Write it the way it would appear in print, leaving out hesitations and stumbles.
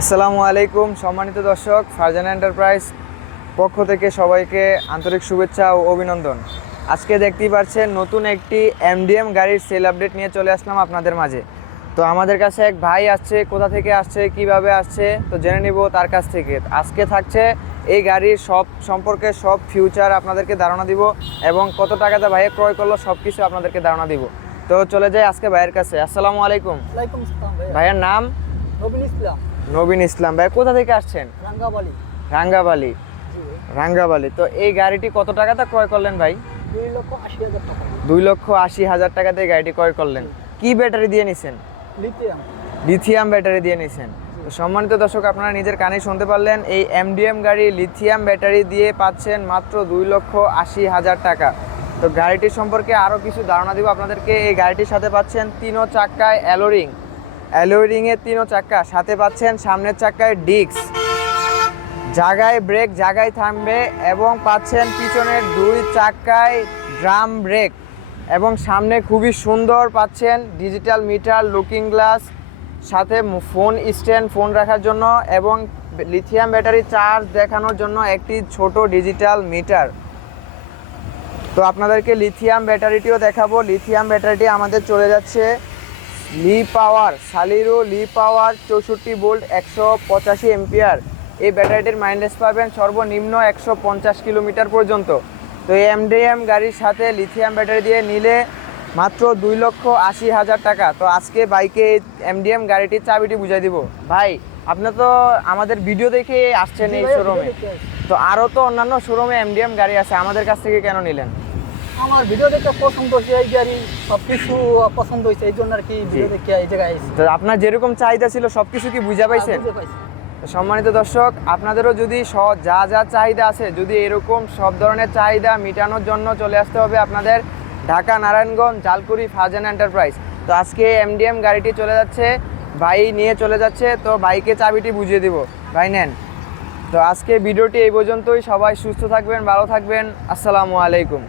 আসসালামু আলাইকুম সম্মানিত দর্শক, ফারজানা এন্টারপ্রাইজ পক্ষ থেকে সবাইকে আন্তরিক শুভেচ্ছা ও অভিনন্দন। আজকে দেখতেই পাচ্ছেন নতুন একটি এমডিএম গাড়ির সেল আপডেট নিয়ে চলে আসলাম আপনাদের মাঝে। তো আমাদের কাছে এক ভাই আসছে, কোথা থেকে আসছে, কিভাবে আসছে তো জেনে নিব তার কাছ থেকে। আজকে থাকছে এই গাড়ির সব সম্পর্কে সব ফিউচার আপনাদেরকে ধারণা দিব এবং কত টাকাতে ভাইয়ে ক্রয় করলো সব কিছু আপনাদেরকে ধারণা দিব। তো চলে যাই আজকে ভাইয়ের কাছে। আসসালামু আলাইকুম। ওয়ালাইকুম আসসালাম ভাইয়া। ভাইয়ের নাম? নবীন ইসলাম। নবীন ইসলাম। ভাই কোথা থেকে আসছেন? রাঙ্গাবালি। রাঙ্গাবালি। জি ভাই। রাঙ্গাবালি। তো এই গাড়িটি কত টাকাতে ক্রয় করলেন ভাই? 2,80,000 টাকা। 2,80,000 টাকাতে এই গাড়িটি ক্রয় করলেন। কি ব্যাটারি দিয়ে নিছেন? লিথিয়াম। লিথিয়াম ব্যাটারি দিয়ে নিছেন। তো সম্মানিত দর্শক, আপনারা নিজের কানে শুনতে পারলেন, এই এমডিএম গাড়ি লিথিয়াম ব্যাটারি দিয়ে পাচ্ছেন মাত্র 2,80,000 টাকা। তো গাড়িটির সম্পর্কে আরও কিছু ধারণা দিব আপনাদেরকে। এই গাড়িটির সাথে পাচ্ছেন 3 চাক্কায় অ্যালোরিংয়ের 3 চাক্কা, সাথে পাচ্ছেন সামনের চাক্কায় ডিস্ক, জায়গায় ব্রেক, জায়গায় থামবে, এবং পাচ্ছেন পিছনের 2 চাক্কায় ড্রাম ব্রেক, এবং সামনে খুবই সুন্দর পাচ্ছেন ডিজিটাল মিটার, লুকিং গ্লাস, সাথে ফোন স্ট্যান্ড, ফোন রাখার জন্য, এবং লিথিয়াম ব্যাটারি চার্জ দেখানোর জন্য একটি ছোট ডিজিটাল মিটার। তো আপনাদেরকে লিথিয়াম ব্যাটারিটিও দেখাবো। লিথিয়াম ব্যাটারিটি আমাদের চলে যাচ্ছে লি পাওয়ার, সালিরো লি পাওয়ার 64 ভোল্ট 185 এম্পিয়ার। এই ব্যাটারিটির মাইলেজ পাবেন সর্বনিম্ন 150 কিলোমিটার পর্যন্ত। তো এই এমডিএম গাড়ির সাথে লিথিয়াম ব্যাটারি দিয়ে নিলে মাত্র 2,80,000 টাকা। তো আজকে বাইকে এমডিএম গাড়িটির চাবিটি বুঝাই দিব। ভাই, আপনি তো আমাদের ভিডিও দেখে আসছেন এই শোরুমে, তো আরও তো অন্যান্য শোরুমে এমডিএম গাড়ি আছে, আমাদের কাছ থেকে কেন নিলেন? আমার ভিডিও দেখে পছন্দ হয়েছে, এই গাড়ি সবকিছু পছন্দ হয়েছে, এই জন্য আর কি ভিডিও দেখে এই জায়গায় এসেছি। তো আপনার যেরকম চাহিদা ছিল সব কিছু কি বুঝা পাইছেন? বুঝতে পাইছি। তো সম্মানিত দর্শক, আপনাদেরও যদি যা যা চাহিদা আছে, যদি এরকম সব ধরনের চাহিদা মেটানোর জন্য চলে আসতে হবে আপনাদের ঢাকা নারায়ণগঞ্জ জালকুড়ি ফারজানা এন্টারপ্রাইজ। তো আজকে এমডিএম গাড়িটি চলে যাচ্ছে, ভাই নিয়ে চলে যাচ্ছে, তো ভাইকে চাবিটি বুঝিয়ে দিব। ভাই নেন। তো আজকে ভিডিওটি এই পর্যন্তই। সবাই সুস্থ থাকবেন, ভালো থাকবেন। আসসালামু আলাইকুম।